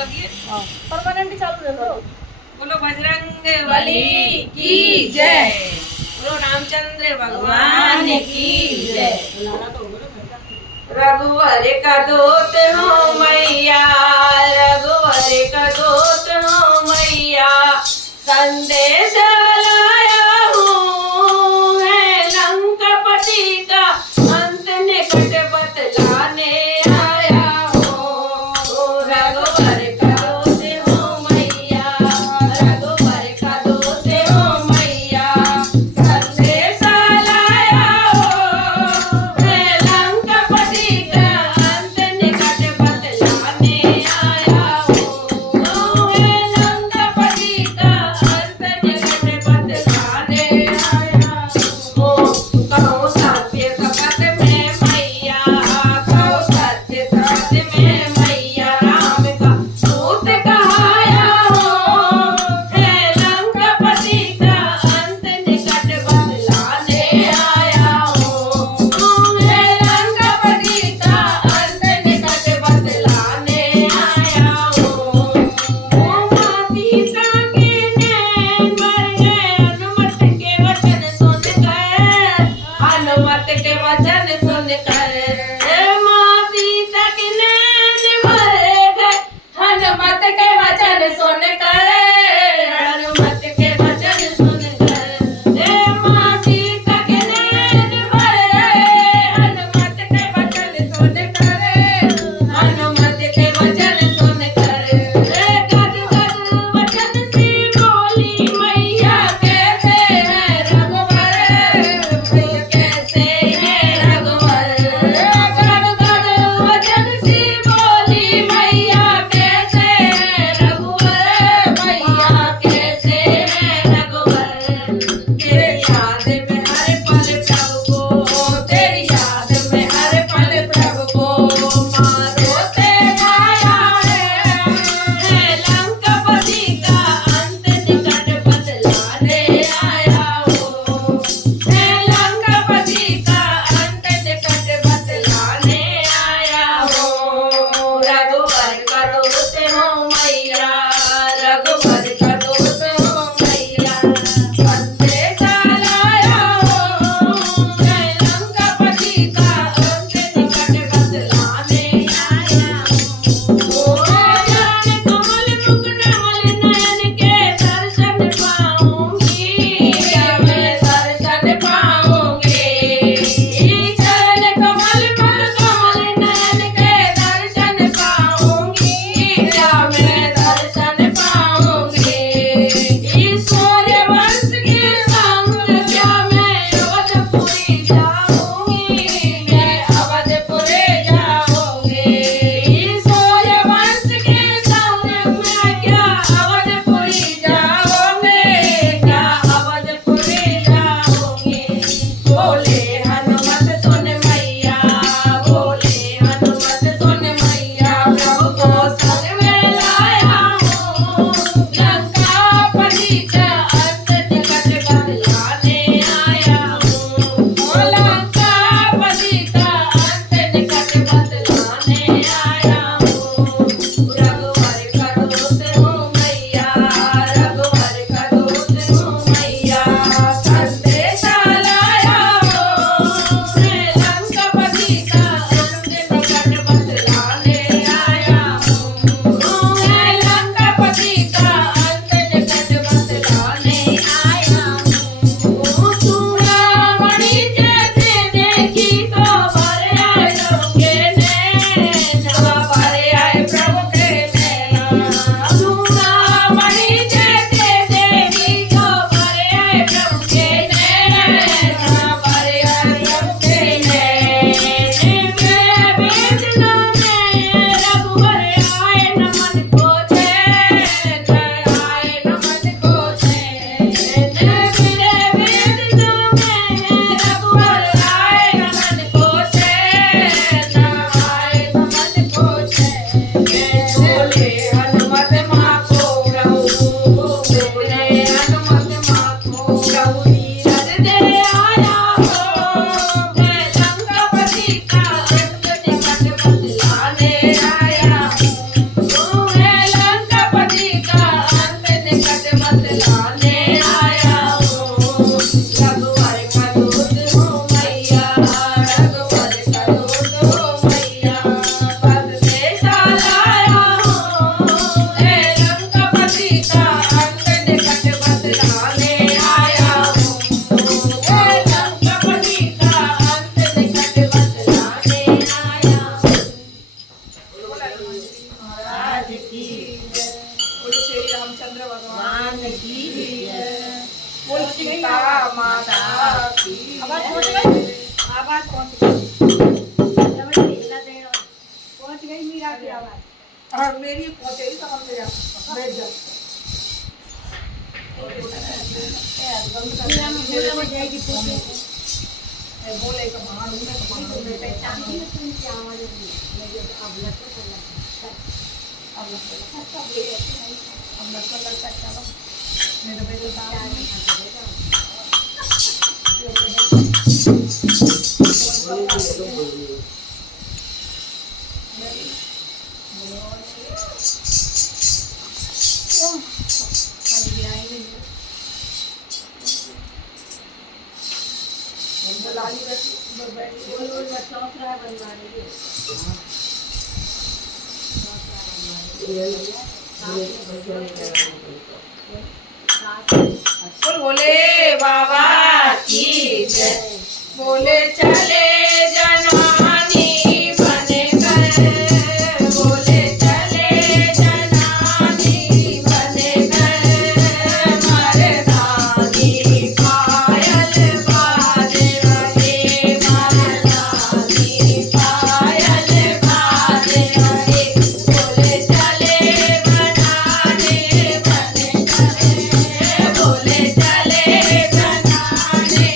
करिए। परमानेंट चालू है तो बोलो बजरंग बली की जय, बोलो रामचंद्र भगवान की जय। रघुवर का दूत हो मैया, रघुवर का दूत हो मैया, संदेश लाया हूँ है लंकापति का अंत निकट बतलाने आया हूँ। रघुवर का दूत हो मैया, रघुवर का दूत हो मैया, संदेश लाया हूँ है लंकापति का अंत निकट बतलाने आया हूँ। है लंकापति का अंत निकट बतलाने आया हूँ। कहो सत्य सपथ में मैया, कहो सत्य सपथ में मैया, राम का आवाज पहुंच गई, आवाज पहुंच गई, पहुंच गई मीरा की आवाज। और मेरी पहुंचेगी समझ में जा बैठ जाओ। मीरा में जाएगी पूछे बोले कमान बोले बाबा की जय। बोले चले जनानी बनकर, बोले चले जनानी बनकर, मर्दानी पायल बाजे रहे, मर्दानी पायल बाजे रहे। बोले चले बनाने बनकर, बोले चले बनाने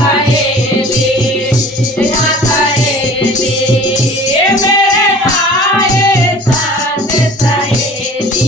सहेली मेरे आए संग सहेली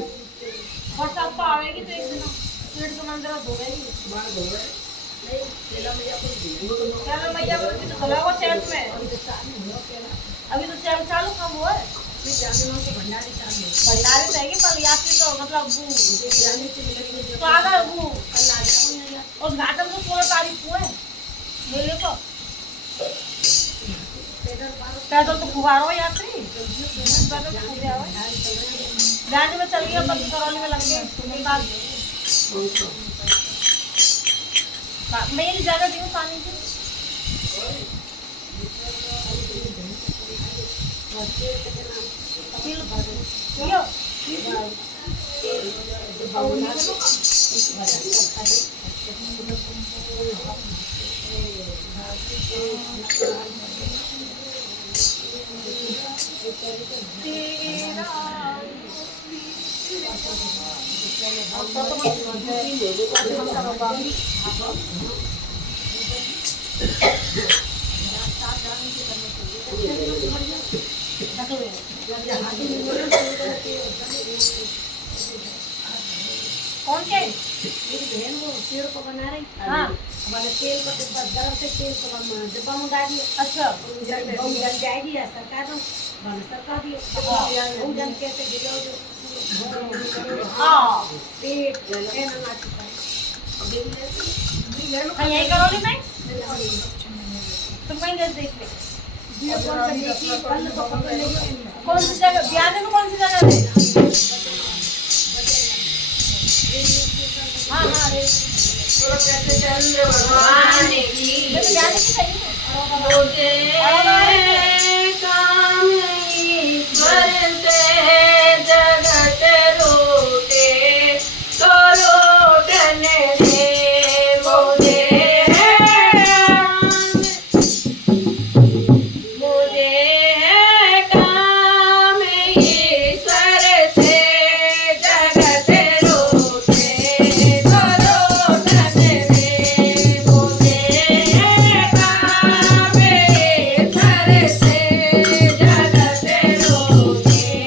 WhatsApp पर आवेगी तो एक दिन स्वीट तो मंदिर धोएगी चलो भैया को तो खोला वो चैट में अभी तो चैट चालू कब हुआ है भंडारी रहेगी पर यात्री तो मतलब वो तो आधा वो और घाटन तो 16 तारीख को है मेरे को पैदल तो फुहारो यात्री पैदल तो पूजा हो गाड़ी में चल गया पर करौली में लग गए मेरी जगह दी पानी की कौन के मेरी बहन वो शेर को बना रही हाँ हमारे तेल को गरम से तेल को हम डिब्बा में डाल दिए अच्छा जल जाएगी या सरकार तो सरकार भी जन कैसे गिरो जो हाँ पेट है ना हाँ, यही करोगी मैं तुम कहीं गए देख ले कौन सी जगह ब्याने में कौन सी जगह है हाँ हाँ रे चंद्र भगवान की मैं तो ब्याने की सही है मुझे काम ईश्वर से जगत रोटे तो रोटन दे मुझे काम ईश्वर से जगत रोटे तो रोटन दे मुझे काम ईश्वर से जगत रोटे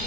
तो